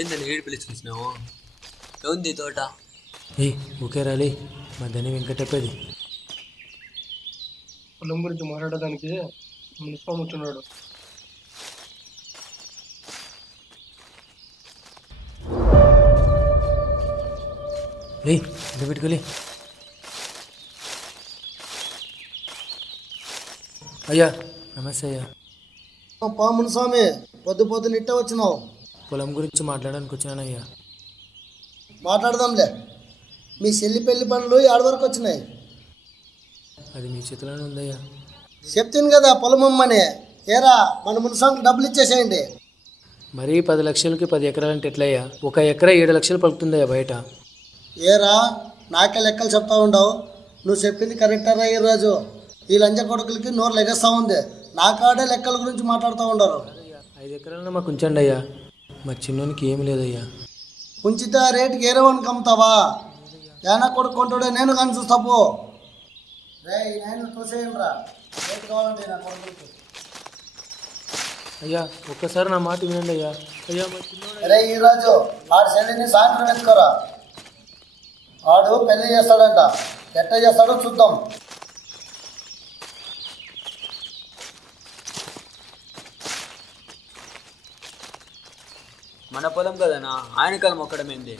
ఏందని వీడి పిలుచుకొచ్చినావు? ఏముంది తోట? ఓకే రాలి మధ్యాహ్నం వెంకటప్పేది. పొలం గురించి మాట్లాడడానికి మున్సిపల్ వచ్చున్నాడు. ఇంత పెట్టుకోలే. అయ్యా నమస్తే అయ్యా. పాముని స్వామి పొద్దు పొద్దున ఇట్ట వచ్చినావు. పొలం గురించి మాట్లాడడానికి వచ్చినానయ్యా. మాట్లాడదాంలే. మీ చెల్లి పెళ్లి పనులు ఏడు వరకు వచ్చినాయి? అది మీ చేతిలోనే ఉందయ్యా. చెప్తాను కదా పొలం అమ్మని. ఏరా మన మున్స్వామికి డబ్బులు ఇచ్చేసేయండి. మరీ 10 లక్షలకి 10 ఎకరాలంటే ఎట్లయ్యా? 1 ఎకరా 7 లక్షలు పలుకుతుందయ్యా బయట. ఏరా నాకే లెక్కలు చెప్తా ఉండవు. నువ్వు చెప్పింది కరెక్టరా? ఈరోజు ఈ లంచ కొడుకులకి నోరు లెగస్తా ఉంది. నా కాడే లెక్కల గురించి మాట్లాడుతూ ఉండరు. 5 ఎకరాలను మాకు ఉంచండి అయ్యా. మా చిన్నోనికి ఏమి లేదయ్యా. ఉంచితే ఆ రేటుకి ఏరేవానికి అమ్ముతావా? ఏనా కొడుకు కొంటాడే నేను కానీ చూస్తాపు. రే నేను చూసేయండి రా. రేటు కావాలంటే నా కొడుకు. అయ్యా ఒక్కసారి నా మాట వినండి అయ్యా. అయ్యా మా చిన్నోడు. రే ఈరోజు ఆడు చెల్లిని సాయంత్రం ఎత్తుకోరా. ఆడు పెళ్లి చేస్తాడంట. ఎట్ట చేస్తాడో చూద్దాం. మన పొలం కదనా, ఆయన కాలం ఒక్కడమేంది?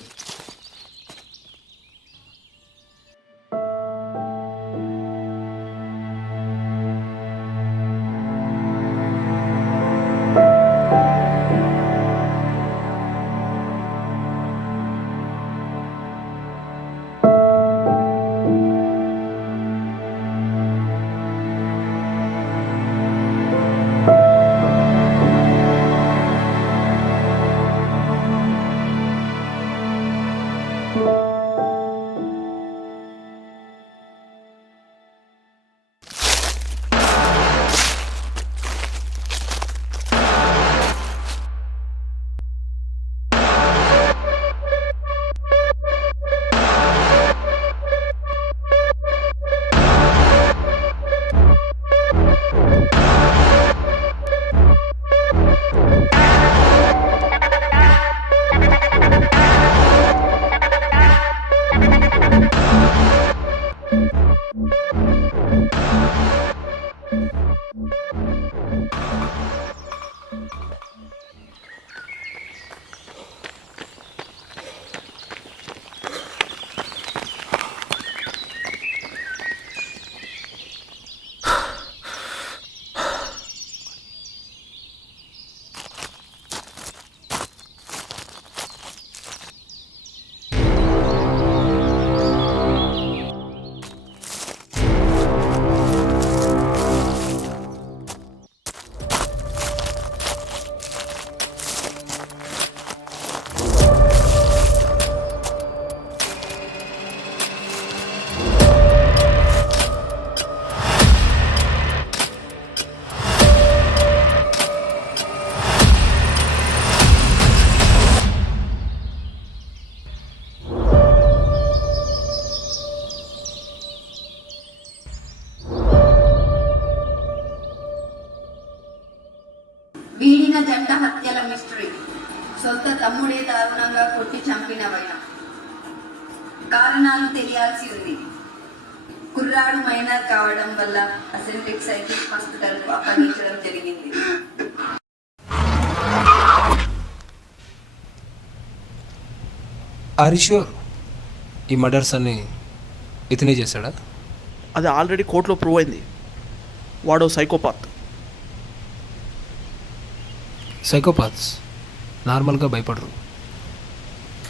వీడిన జంట హత్యల మిస్టరీ. సొంత తమ్ముడే దారుణంగా కొట్టి చంపిన వైనం. కారణాలు తెలియాల్సి ఉంది. కుర్రాడు మైనర్ కావడం వల్ల అసెంట్రిక్ సైకిల్ హాస్పిటల్ కు అప్పగించడం జరిగింది. ఆర్ ఈ మర్డర్స్ అన్ని ఇతనే చేశాడా? అది ఆల్రెడీ కోర్టులో ప్రూవ్ అయింది. వాడు సైకోపాత్. సైకోపాత్స్ నార్మల్గా భయపడరు.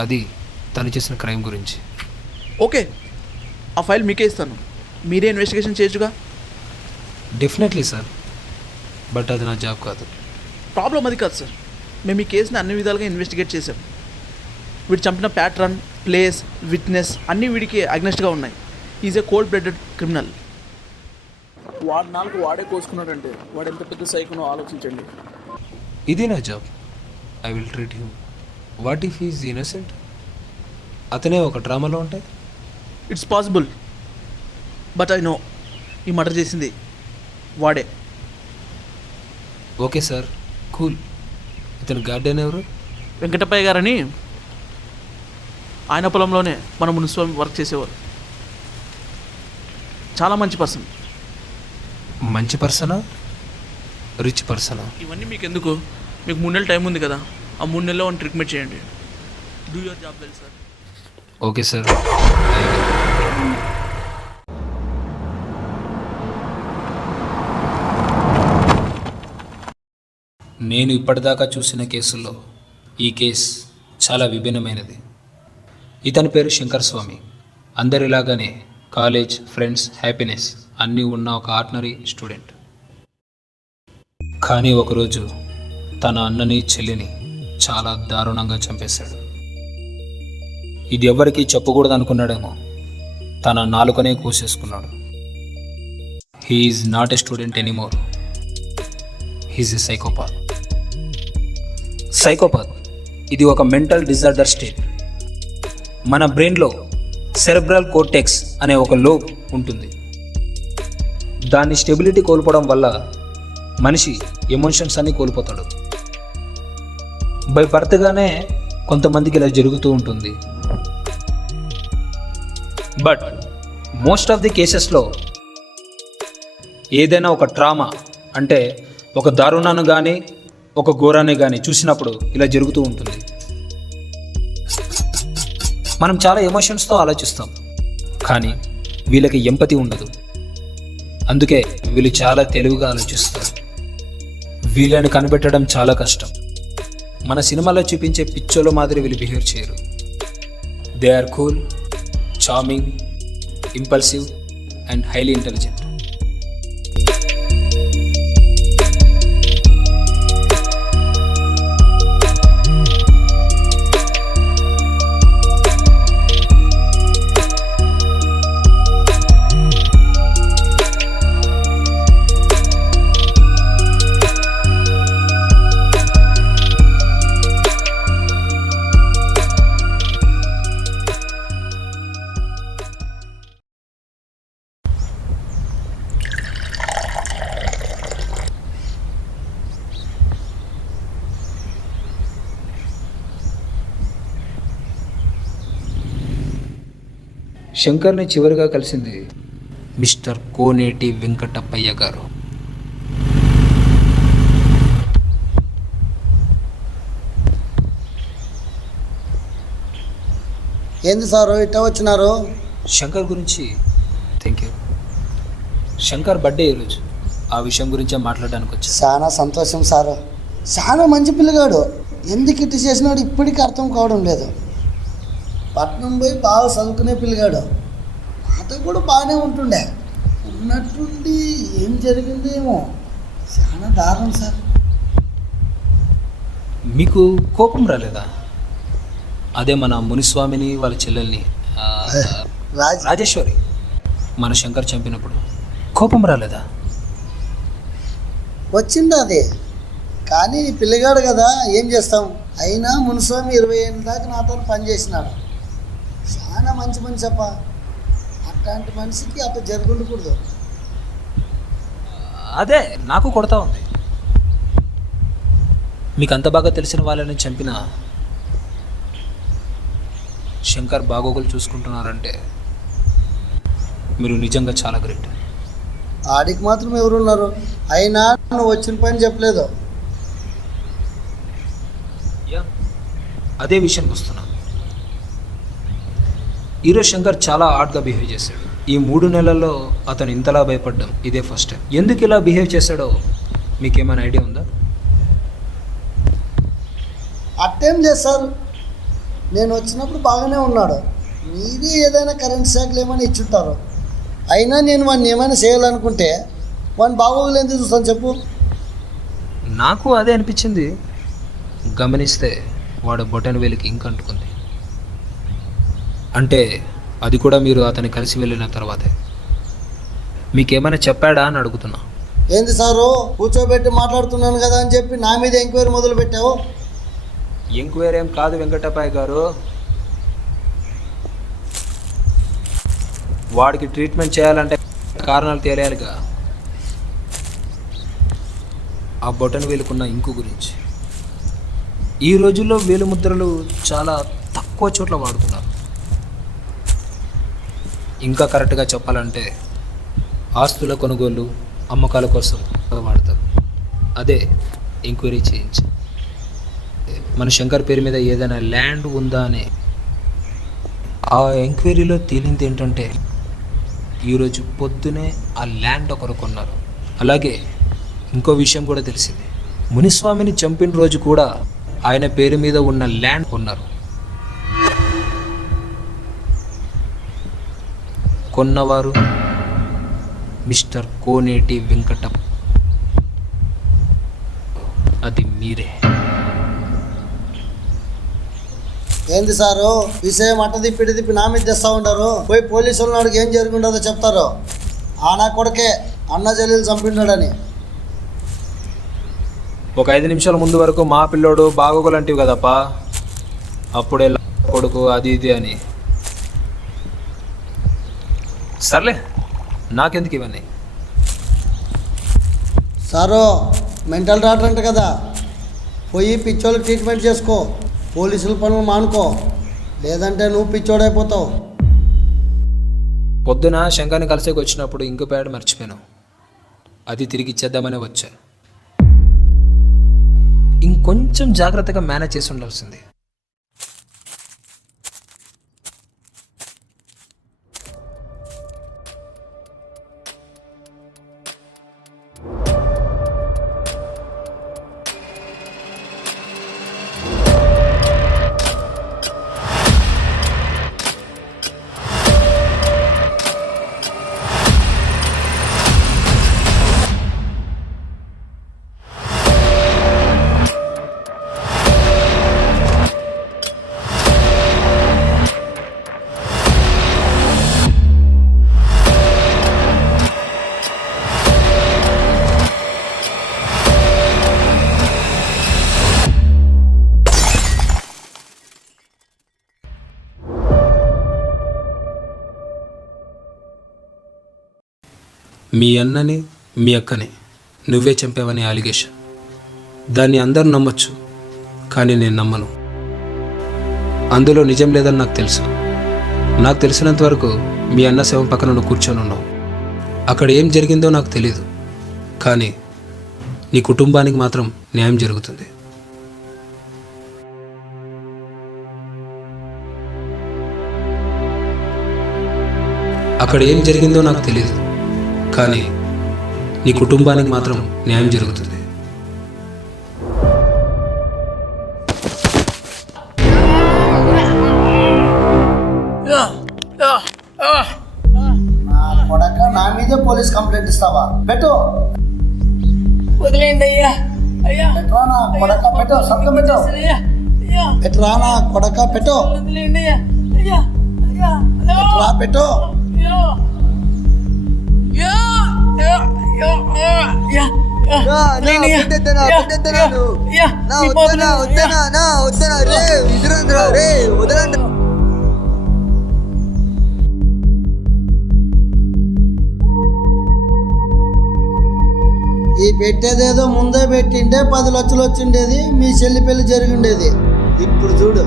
అది తను చేసిన క్రైమ్ గురించి. ఓకే, ఆ ఫైల్ మీకే ఇస్తాను. మీరే ఇన్వెస్టిగేషన్ చేయొచ్చుగా. డెఫినెట్లీ సార్, బట్ అది నా జాబ్ కాదు. ప్రాబ్లం అది కాదు సార్. మేము ఈ కేసుని అన్ని విధాలుగా ఇన్వెస్టిగేట్ చేసాం. వీడు చంపిన ప్యాటర్న్, ప్లేస్, విట్నెస్ అన్నీ వీడికి అగ్నెస్ట్గా ఉన్నాయి. Is a cold blooded criminal. వాడు నాలుగు వాడే కోసుకున్నాడంటే వాడు ఎంత పెద్ద సైకోనో ఆలోచించండి. ఇది నా job. I will treat him. What if is innocent? అతనే ఒక డ్రామాలో ఉంటాయి. It's possible, but I know ఈ మర్డర్ చేసింది వాడే. Okay sir, cool. ఇతను గార్డెన్ ఎవరు? వెంకటప్పయ్య గారని ఆయన పొలంలోనే మన మున్సిపల్ వర్క్ చేసేవారు. చాలా మంచి పర్సన్. మంచి పర్సనా, రిచ్ పర్సనా? ఇవన్నీ మీకు ఎందుకు? మీకు 3 నెలలు టైం ఉంది కదా, ఆ 3 నెలల్లో వన్ ట్రీట్మెంట్ చేయండి. Do your job well sir. Okay sir. నేను ఇప్పటిదాకా చూసిన కేసుల్లో ఈ కేస్ చాలా విభిన్నమైనది. ఇతని పేరు శంకర్ స్వామి. అందరిలాగానే కాలేజ్, ఫ్రెండ్స్, హ్యాపీనెస్ అన్నీ ఉన్న ఒక ఆర్డినరీ స్టూడెంట్. కానీ ఒకరోజు తన అన్నని, చెల్లిని చాలా దారుణంగా చంపేశాడు. ఇది ఎవరికీ చెప్పకూడదు అనుకున్నాడేమో, తన నాలుకనే కోసేసుకున్నాడు. He's not a student anymore, he's a psychopath. Psychopath ఇది ఒక మెంటల్ డిజార్డర్ స్టేట్. మన బ్రెయిన్లో సెరెబ్రల్ కోర్టెక్స్ అనే ఒక లోబ్ ఉంటుంది. దాని స్టెబిలిటీ కోల్పోవడం వల్ల మనిషి ఎమోషన్స్ అన్ని కోల్పోతాడు. బై బర్త్గానే కొంతమందికి ఇలా జరుగుతూ ఉంటుంది. బట్ మోస్ట్ ఆఫ్ ది కేసెస్లో ఏదైనా ఒక ట్రామా అంటే ఒక దారుణాన్ని కానీ ఒక ఘోరాన్ని కానీ చూసినప్పుడు ఇలా జరుగుతూ ఉంటుంది. మనం చాలా ఎమోషన్స్తో ఆలోచిస్తాం, కానీ వీళ్ళకి ఎంపతి ఉండదు. అందుకే వీళ్ళు చాలా తెలివిగా ఆలోచిస్తారు. వీళ్ళని కనిపెట్టడం చాలా కష్టం. మన సినిమాలో చూపించే పిచ్చోల మాదిరి వీళ్ళు బిహేవ్ చేయరు. They are cool, charming, impulsive and highly intelligent. శంకర్ని చివరిగా కలిసింది మిస్టర్ కోనేటి వెంకటప్పయ్య గారు. ఏంది సారు ఇట్లా వచ్చినారు? శంకర్ గురించి థ్యాంక్ యూ. శంకర్ బర్త్డే ఈరోజు, ఆ విషయం గురించే మాట్లాడడానికి వచ్చా. చాలా సంతోషం సారు. చాలా మంచి పిల్లగాడు. ఎందుకు ఇట్లా చేసినాడు ఇప్పటికీ అర్థం కావడం లేదు. పట్నం పోయి బాగా చదువుకునే పిల్లగాడు. నాతో కూడా బాగానే ఉంటుండే. ఉన్నట్టుండి ఏం జరిగిందేమో. చాలా దారుణం సార్. మీకు కోపం రాలేదా? అదే మన మునిస్వామిని వాళ్ళ చెల్లెల్ని రాజేశ్వరి మన శంకర్ చంపినప్పుడు కోపం రాలేదా? వచ్చింది అది, కానీ పిల్లగాడు కదా ఏం చేస్తాం. అయినా మునిస్వామి 20 ఏళ్ళ దాకా నాతో పనిచేసినాడు. చాలా మంచి మనిషి అప్ప. అట్లాంటి మనిషికి అట్లా జరుగుండకూడదు. అదే నాకు కొడతా ఉంది. మీకు అంత బాగా తెలిసిన వాళ్ళని చంపిన శంకర్ బాగోగులు చూసుకుంటున్నారంటే మీరు నిజంగా చాలా గ్రేట్. ఆడికి మాత్రం ఎవరున్నారు? అయినా నువ్వు వచ్చిన పని చెప్పలేదు. అదే విషయానికి వస్తున్నా. ఈరోజు శంకర్ చాలా ఆడ్గా బిహేవ్ చేశాడు. ఈ 3 నెలల్లో అతను ఇంతలా భయపడ్డం ఇదే ఫస్ట్ టైం. ఎందుకు ఇలా బిహేవ్ చేశాడో మీకేమైనా ఐడియా ఉందా? అట్టేం చేస్తారు. నేను వచ్చినప్పుడు బాగానే ఉన్నాడు. మీరే ఏదైనా కరెంట్ షాక్లు ఏమైనా ఇచ్చుంటారు. అయినా నేను వాడిని ఏమైనా చేయాలనుకుంటే వాడిని బాగోగులు ఎందుకు చూస్తాను చెప్పు. నాకు అదే అనిపించింది. గమనిస్తే వాడు బొటన్ వేలికి ఇంక అంటుకుంది. అంటే అది కూడా మీరు అతన్ని కలిసి వెళ్ళిన తర్వాతే. మీకేమైనా చెప్పాడా అని అడుగుతున్నా. ఏంది సారు కూర్చోబెట్టి మాట్లాడుతున్నాను కదా అని చెప్పి నా మీద ఎంక్వైరీ మొదలు పెట్టావు? ఎంక్వైరీ ఏం కాదు వెంకటప్పయ్య గారు. వాడికి ట్రీట్మెంట్ చేయాలంటే కారణాలు తెలియాలిగా. ఆ బొటన్ వేలుకున్న ఇంకు గురించి. ఈ రోజుల్లో వేలిముద్రలు చాలా తక్కువ చోట్ల వాడుతున్నారు. ఇంకా కరెక్ట్గా చెప్పాలంటే ఆస్తుల కొనుగోలు అమ్మకాల కోసం వాడతారు. అదే ఎంక్వైరీ చేయించి మన శంకర్ పేరు మీద ఏదైనా ల్యాండ్ ఉందా అని. ఆ ఎంక్వైరీలో తేలింది ఏంటంటే ఈరోజు పొద్దునే ఆ ల్యాండ్ ఒకరు కొన్నారు. అలాగే ఇంకో విషయం కూడా తెలిసింది, మునిస్వామిని చంపిన రోజు కూడా ఆయన పేరు మీద ఉన్న ల్యాండ్ కొన్నారు. కొన్నవారు మిస్టర్ కోనేటి వెంకటప్ప. అది మీరే. ఏంది సారు విషయం అట్టది పిడిదిప్పి నా మీద తెస్తా ఉంటారు. పోయి పోలీసులను అడిగి ఏం జరుగుండదో చెప్తారు. నా కొడుకే అన్న చెల్లెలు చంపిండాడని. ఒక 5 నిమిషాల ముందు వరకు మా పిల్లోడు బాగోగులంటివి కదప్పా, అప్పుడే కొడుకు అది ఇది అని. సర్లే, నాకెందుకు ఇవన్నీ? సారు మెంటల్ డాక్టర్ అంట కదా, పోయి పిచ్చోళ్ళకి ట్రీట్మెంట్ చేసుకో. పోలీసుల పనులు మానుకో, లేదంటే నువ్వు పిచ్చోడైపోతావు. పొద్దున శంకర్ని కలిసేకి వచ్చినప్పుడు ఇంకో ప్యాడ్ మర్చిపోయాను. అది తిరిగి ఇచ్చేద్దామనే వచ్చా. ఇంకొంచెం జాగ్రత్తగా మేనేజ్ చేసి ఉండాల్సింది. మీ అన్నని మీ అక్కని నువ్వే చంపావని అలిగేషన్. దాన్ని అందరూ నమ్మొచ్చు, కానీ నేను నమ్మను. అందులో నిజం లేదని నాకు తెలుసు. నాకు తెలిసినంత వరకు మీ అన్న శవం పక్కన నువ్వు కూర్చొని ఉన్నావు. అక్కడ ఏం జరిగిందో నాకు తెలీదు, కానీ నీ కుటుంబానికి మాత్రం న్యాయం జరుగుతుంది. అక్కడ ఏం జరిగిందో నాకు తెలీదు, కానీ నీ కుటుంబానికి మాత్రం న్యాయం జరుగుతుంది. నా కొడక నా మీదే పోలీస్ కంప్లైంట్ ఇస్తావా? పెట్టు. వదిలేండి అయ్యా. అయ్యా పెట్రా నా కొడక, పెట్టు. సంతకం పెట్టు. పెట్రా నా కొడక, పెట్టు. వదిలేండి అయ్యా. అయ్యా అయ్యా పెట్రా, పెట్టు. ఈ పెట్టేదేదో ముందే పెట్టింటే 10 లక్షలు వచ్చిండేది, మీ చెల్లి పెళ్లి జరిగిండేది. ఇప్పుడు చూడు,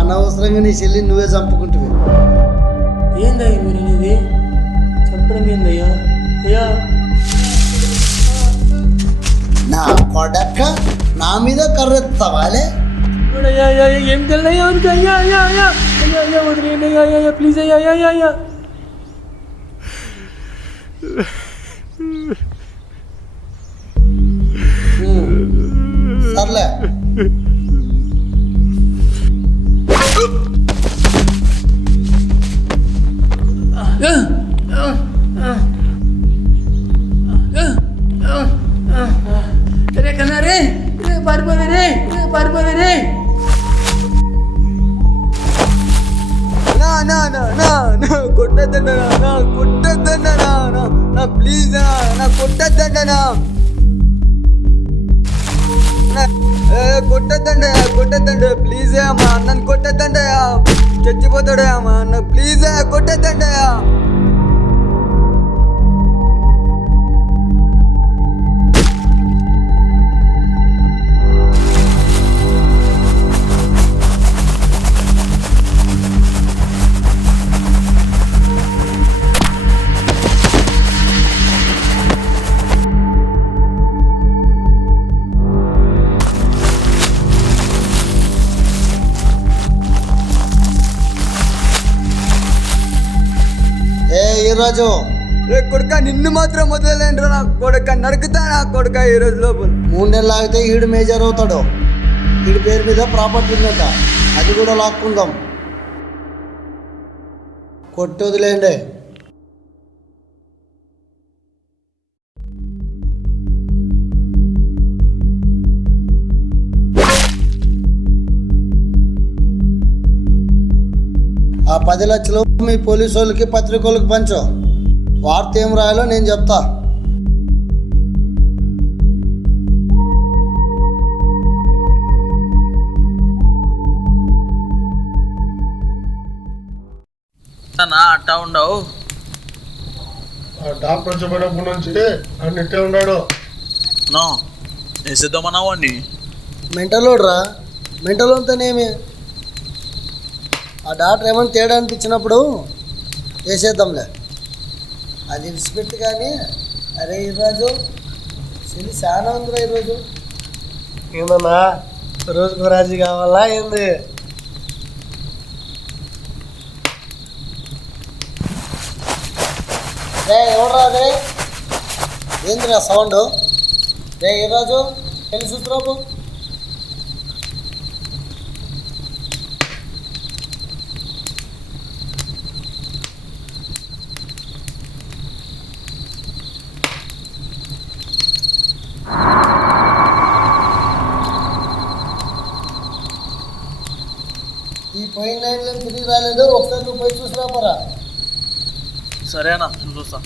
అనవసరంగా నీ చెల్లి నువ్వే చంపుకుంటువి. ఏందయ్య మీరు అనేది? చంపడం ఏందయ్యా? అయ్యా నా కొడక నా మీద కర్రెత్తావాలే. ఏం తెలియదయ్యా? అయ్యా అయ్యా అయ్యా అయ్యా అయ్యా వదిలేండి అయ్యా. అయ్యా ప్లీజ్ అయ్యా. అయ్యా అయ్యా సర్లే. రే కన్నా రే, పారిపోవే రే, పారిపోవే రే. కొట్టద్దన్నా, కొట్టద్దన్నా, ప్లీజ్ నా కొట్టద్దన్నా, కొట్టద్దండి ప్లీజ్. అమ్మా నన్ను కొట్టద్దండి, చచ్చిపోతాడే అమ్మా. అన్న ప్లీజ్ కొట్టద్దండి. ఈరోజు రే కొడుక నిన్ను మాత్రం వదిలేంట్రా నా కొడుక, నరుకుతా నా కొడుక ఈ రోజు లోపల. 3 నెలలు ఆగితే ఈడు మేజర్ అవుతాడు. ఈడి పేరు మీద ప్రాపర్టీ ఉందంట, అది కూడా లాక్కుందాం. కొట్టి వదిలేయండి. ఆ 10 లక్షలు మీ పోలీసు వాళ్ళకి పత్రికలకు పంచు. వార్త ఏం రాయాలో నేను చెప్తా. నా అట్టా ఉండవు. డాక్టర్ వచ్చినప్పటి నుంచి అన్ని ఇట్టే ఉన్నాడు. నో వేసేద్దామన్నా వాడిని. మెంటలోడ్రా, మెంటలోతోనేమి. ఆ డాక్టర్ ఏమైనా తేడా అనిపించినప్పుడు వేసేద్దాంలే, అది విడిచిపెట్టి. కానీ అరే ఈరోజు చెల్లి చాలా ఉందిరా. ఈరోజు ఏందన్నా రోజుకు రాజీ కావాలా ఏంది? రే ఎవడరా అదే? ఏందిరా సౌండ్? రే ఈరోజు పెళ్లి చూస్తున్నావు. ఈ పోయిన నైన్లో తిరిగి రాలేదు, ఒకసారి నువ్వు పోయి చూసి రాపరా. సరే అన్న చూస్తా.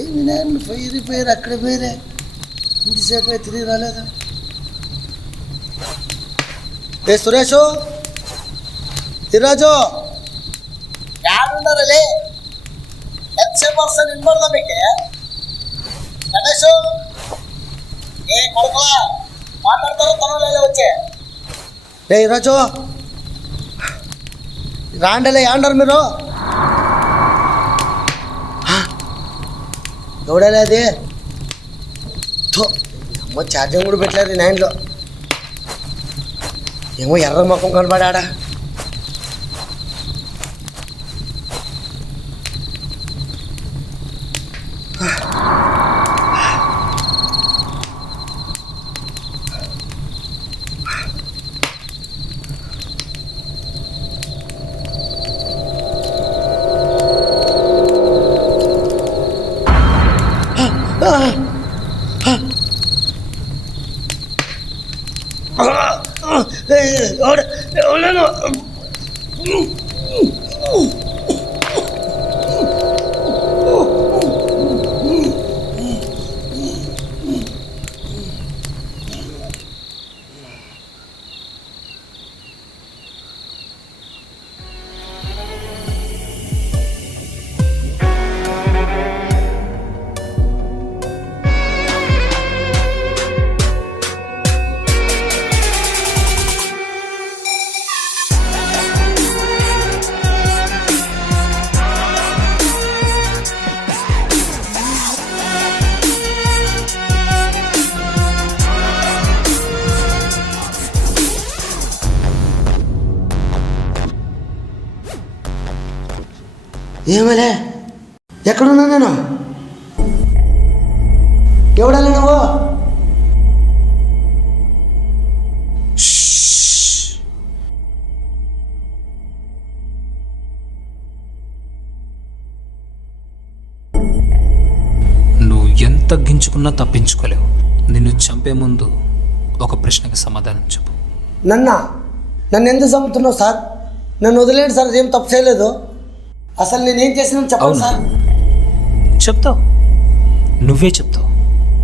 ఏమి నేను పోయి అక్కడ పోయిరే, ఇంతసేపు అయి తిరిగి రాలేదా? ఏ సురేషు, ఈరోజు యాడున్నారలే? ఎంతసేపు వస్తాను వినబడదా మీకు? రమేషు, ఏ కొడుకులా మాట్లాడతారో తనలో వచ్చే. రే ఈరోజు రాండలే, యాండరు మీరు? ఎవడలే అది? అమ్మ ఛార్జింగ్ కూడా పెట్టలేదు నైన్లో. ఏమో ఎర్ర ముఖం కనబడా. ఏమలే, ఎక్కడున్నా నేను? ఎవడాలి నువ్వు? నువ్వు ఎంత గించుకున్నా తప్పించుకోలేవు. నిన్ను చంపే ముందు ఒక ప్రశ్నకి సమాధానం చెప్పు. నన్ను ఎందుకు చంపుతున్నావు సార్? నన్ను వదిలేండి సార్, ఏం తప్పు చేయలేదు. అసలు నేనేం చేసినా చెప్పండి సార్. చెప్తావు, నువ్వే చెప్తావు.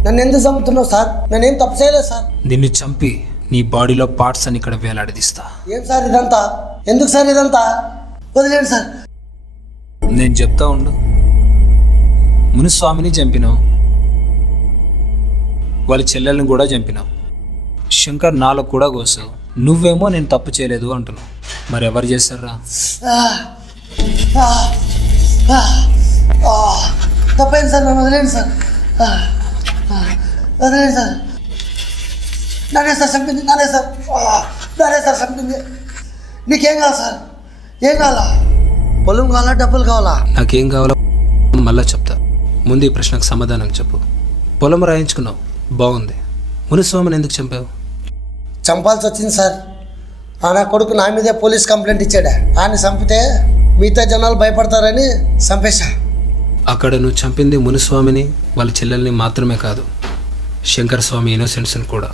నన్ను ఎందుకు చంపుతున్నావు సార్? నేనేం తప్పు చేయలేదు సార్. నిన్ను చంపి నీ బాడీలో పార్ట్స్ అని ఇక్కడ వేలాడదీస్తా. ఏం సార్ ఇదంతా? ఎందుకు సార్ ఇదంతా? వదిలేండి సార్. నేను చెప్తా ఉండు. మునుస్వామిని చంపినావు, వాళ్ళ చెల్లెల్ని కూడా చంపినావు, శంకర్ నాలుగు కూడా కోసావు. నువ్వేమో నేను తప్పు చేయలేదు అంటున్నావు. మరి ఎవరు చేస్తారా? తప్పైంది సార్, నన్ను వదిలేండి సార్, వదిలేండి సార్. నానే సార్ చంపింది, నానే సార్ చంపింది. నీకేం కావాలి సార్? ఏం కావాలా? పొలం కావాలా, డబ్బులు కావాలా? నాకేం కావాలో మళ్ళా చెప్తా. ముందు ఈ ప్రశ్నకు సమాధానం చెప్పు. పొలం రాయించుకున్నావు, బాగుంది. మునుస్వామిని ఎందుకు చంపావు? చంపాల్సి వచ్చింది సార్. నా కొడుకు నా మీదే పోలీస్ కంప్లైంట్ ఇచ్చాడా, ఆయన చంపితే మిగతా జనాలు భయపడతారని చంపేశా. అక్కడ నువ్వు చంపింది మునుస్వామిని, వాళ్ళ చెల్లెల్ని మాత్రమే కాదు, శంకర్ స్వామి ఇన్నోసెన్స్ని కూడా.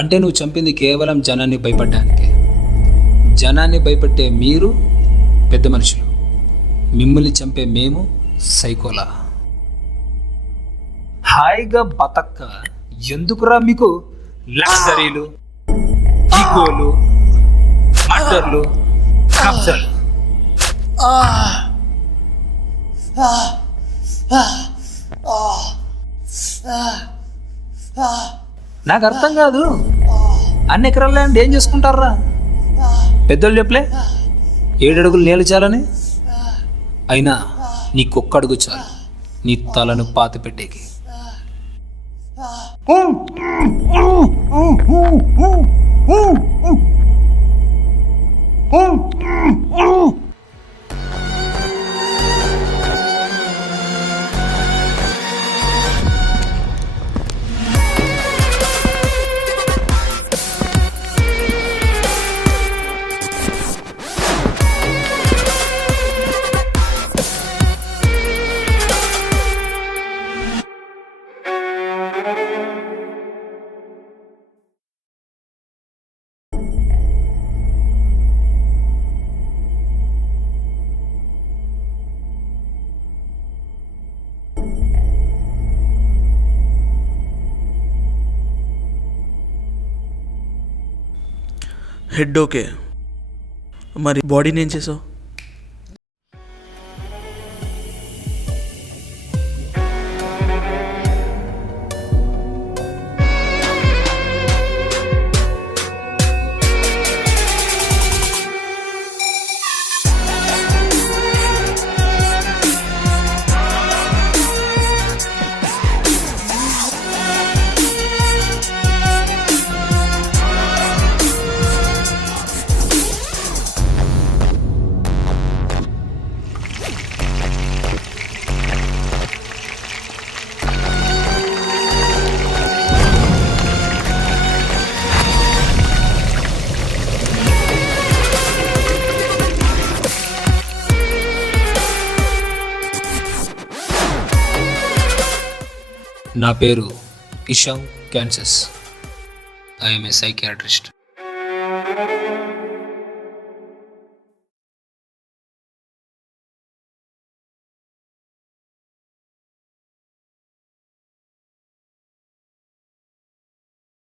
అంటే నువ్వు చంపింది కేవలం జనాన్ని భయపడ్డానికి. జనాన్ని భయపెట్టే మీరు పెద్ద మనుషులు, మిమ్మల్ని చంపే మేము సైకోలా. హాయిగా బతక్క ఎందుకురా మీకు లగ్జరీలు, ఈగోలు, మర్డర్లు, కబ్జాలు? నాకు అర్థం కాదు, అన్ని ఎకరాల ల్యాండ్ ఏం చేసుకుంటారా? పెద్దోళ్ళు చెప్పలే 7 అడుగులు నేలు చాలని? అయినా నీకొక్క అడుగు చాలు నీ తలను పాతి పెట్టేకి. హెడ్ ఓకే, మరి బాడీని ఏం చేసావు? నా పేరు Ishank Kansas. I'm a psychiatrist.